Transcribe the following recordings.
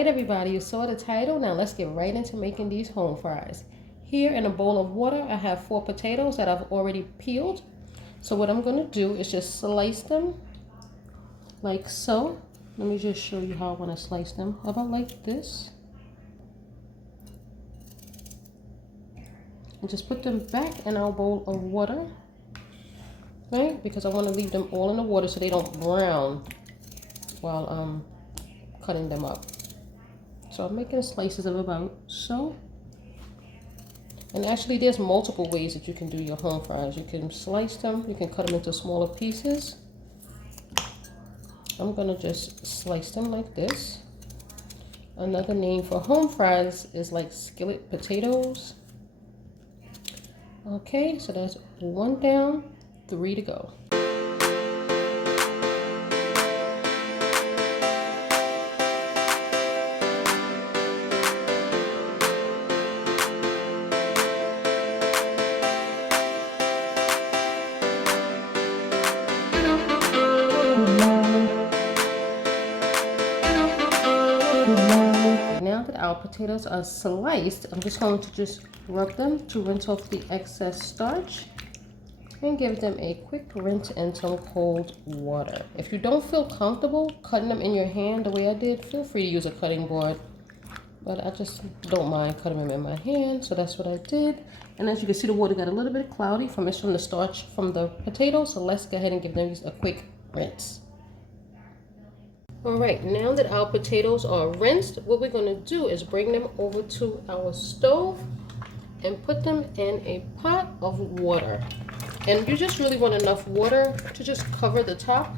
right, everybody, you saw the title. Now let's get right into making these home fries. Here in a bowl of water, I have 4 potatoes that I've already peeled. So what I'm going to do is just slice them like so. Let me just show you how I want to slice them. About like this. And just put them back in our bowl of water. Right? Because I want to leave them all in the water so they don't brown while cutting them up. So I'm making slices of about so. And actually there's multiple ways that you can do your home fries. You can slice them, you can cut them into smaller pieces. I'm gonna just slice them like this. Another name for home fries is like skillet potatoes. Okay, so that's 1 down, 3 to go. Now that our potatoes are sliced, I'm just going to just rub them to rinse off the excess starch and give them a quick rinse in some cold water. If you don't feel comfortable cutting them in your hand the way I did, feel free to use a cutting board. But I just don't mind cutting them in my hand, so that's what I did. And as you can see, the water got a little bit cloudy from the starch from the potatoes, so let's go ahead and give them a quick rinse. Alright, now that our potatoes are rinsed, what we're going to do is bring them over to our stove and put them in a pot of water. And you just really want enough water to just cover the top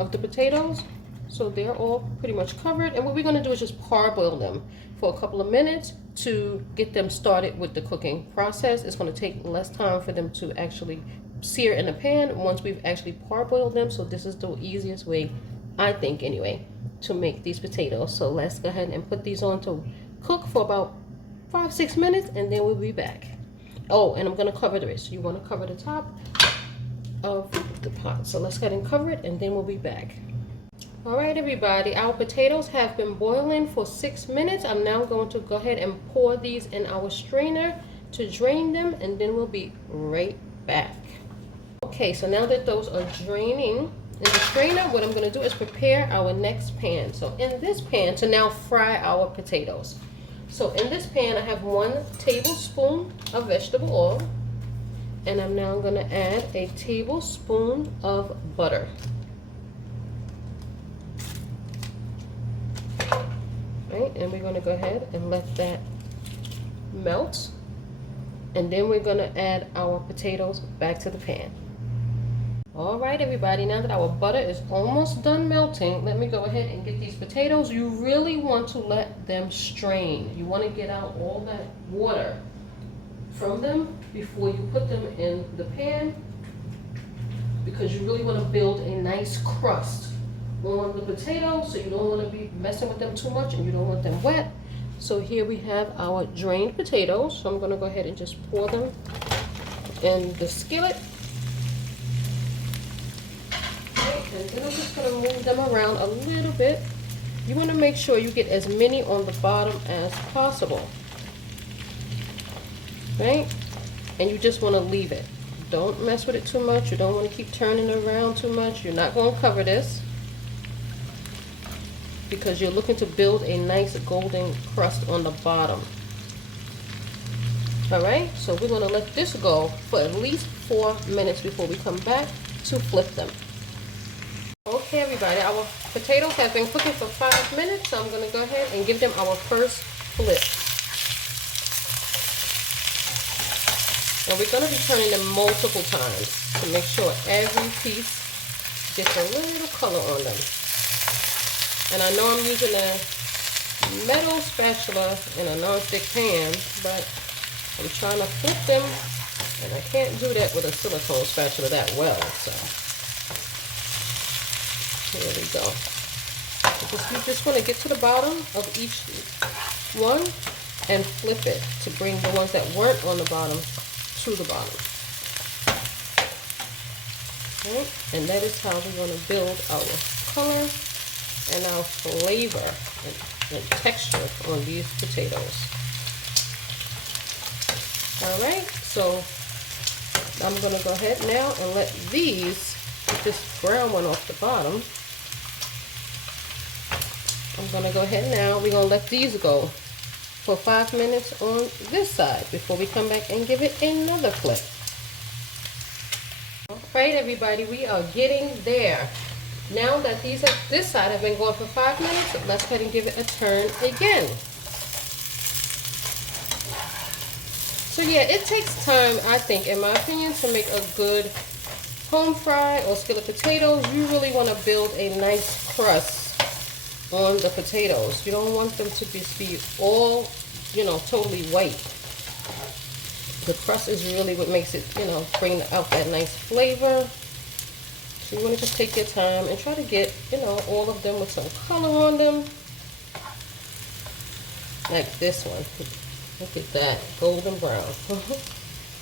of the potatoes. So they're all pretty much covered. And what we're going to do is just parboil them for a couple of minutes to get them started with the cooking process. It's going to take less time for them to actually sear in the pan once we've actually parboiled them. So this is the easiest way, I think anyway, to make these potatoes. So let's go ahead and put these on to cook for about 5-6 minutes, and then we'll be back. Oh, and I'm going to cover this. You want to cover the top of the pot. So let's go ahead and cover it, and then we'll be back. All right, everybody, our potatoes have been boiling for 6 minutes. I'm now going to go ahead and pour these in our strainer to drain them, and then we'll be right back. Okay, so now that those are draining in the strainer, what I'm going to do is prepare our next pan. So in this pan, to now fry our potatoes. So in this pan, I have 1 tablespoon of vegetable oil, and I'm now going to add a tablespoon of butter. Right, and we're going to go ahead and let that melt, and then we're going to add our potatoes back to the pan. All right, everybody, now that our butter is almost done melting, let me go ahead and get these potatoes. You really want to let them strain. You want to get out all that water from them before you put them in the pan, because you really want to build a nice crust on the potatoes, so you don't want to be messing with them too much and you don't want them wet. So here we have our drained potatoes. So I'm going to go ahead and just pour them in the skillet. And then I'm just going to move them around a little bit. You want to make sure you get as many on the bottom as possible. Right? And you just want to leave it. Don't mess with it too much. You don't want to keep turning it around too much. You're not going to cover this, because you're looking to build a nice golden crust on the bottom. Alright, so we're going to let this go for at least 4 minutes before we come back to flip them. Okay, everybody, our potatoes have been cooking for 5 minutes, so I'm going to go ahead and give them our first flip. And we're going to be turning them multiple times to make sure every piece gets a little color on them. And I know I'm using a metal spatula in a non-stick pan, but I'm trying to flip them, and I can't do that with a silicone spatula that well, so here we go. You just want to get to the bottom of each one and flip it to bring the ones that weren't on the bottom to the bottom. Okay? And that is how we're going to build our color and our flavor and texture on these potatoes. All right, so I'm gonna go ahead now and let these, get this brown one off the bottom. I'm gonna go ahead now, we're gonna let these go for 5 minutes on this side before we come back and give it another flip. All right, everybody, we are getting there. Now that these are, this side have been going for 5 minutes, let's go ahead and give it a turn again. So yeah, it takes time, I think, in my opinion, to make a good home fry or skillet potatoes. You really want to build a nice crust on the potatoes. You don't want them to be all, you know, totally white. The crust is really what makes it, you know, bring out that nice flavor. So you want to just take your time and try to get, you know, all of them with some color on them. Like this one. Look at that, golden brown.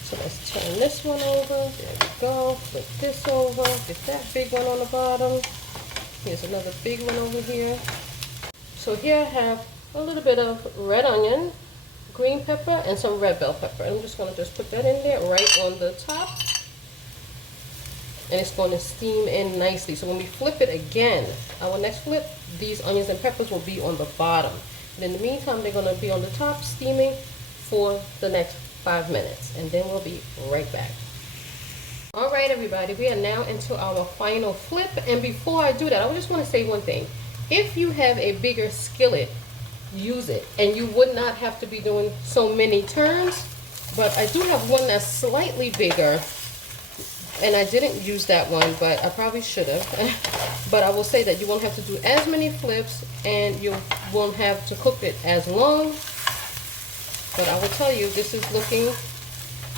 So let's turn this one over. There we go. Flip this over. Get that big one on the bottom. Here's another big one over here. So here I have a little bit of red onion, green pepper, and some red bell pepper. I'm just going to put that in there right on the top. And it's going to steam in nicely. So when we flip it again, our next flip, these onions and peppers will be on the bottom. And in the meantime, they're going to be on the top steaming for the next 5 minutes. And then we'll be right back. All right, everybody, we are now into our final flip. And before I do that, I just want to say one thing. If you have a bigger skillet, use it. And you would not have to be doing so many turns. But I do have one that's slightly bigger. And I didn't use that one, but I probably should have. But I will say that you won't have to do as many flips and you won't have to cook it as long. But I will tell you, this is looking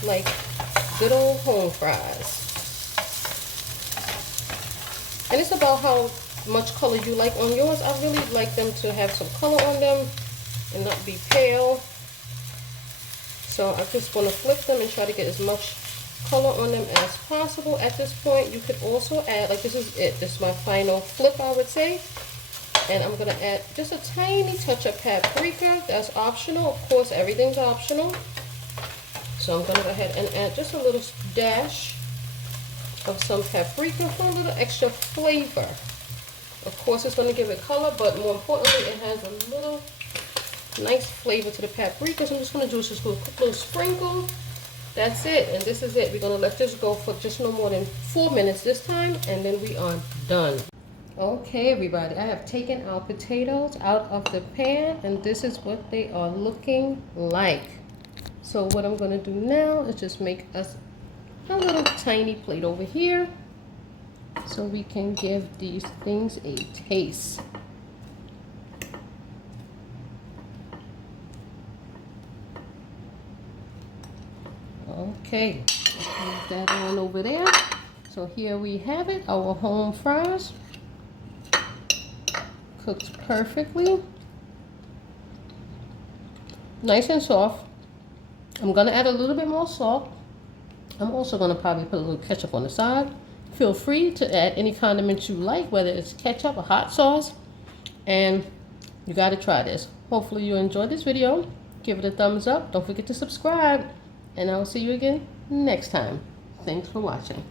like good old home fries. And it's about how much color you like on yours. I really like them to have some color on them and not be pale. So I just want to flip them and try to get as much color on them as possible. At this point, you could also add, like this is it. This is my final flip, I would say. And I'm going to add just a tiny touch of paprika. That's optional. Of course, everything's optional. So I'm going to go ahead and add just a little dash of some paprika for a little extra flavor. Of course, it's going to give it color, but more importantly, it has a little nice flavor to the paprika. So I'm just going to do just a little sprinkle. That's it, and this is it. We're going to let this go for just no more than 4 minutes this time, and then we are done. Okay, everybody, I have taken our potatoes out of the pan, and this is what they are looking like. So what I'm going to do now is just make us a little tiny plate over here so we can give these things a taste. Okay, move that on over there. So here we have it, our home fries. Cooked perfectly. Nice and soft. I'm going to add a little bit more salt. I'm also going to probably put a little ketchup on the side. Feel free to add any condiments you like, whether it's ketchup or hot sauce. And you got to try this. Hopefully you enjoyed this video. Give it a thumbs up. Don't forget to subscribe. And I will see you again next time. Thanks for watching.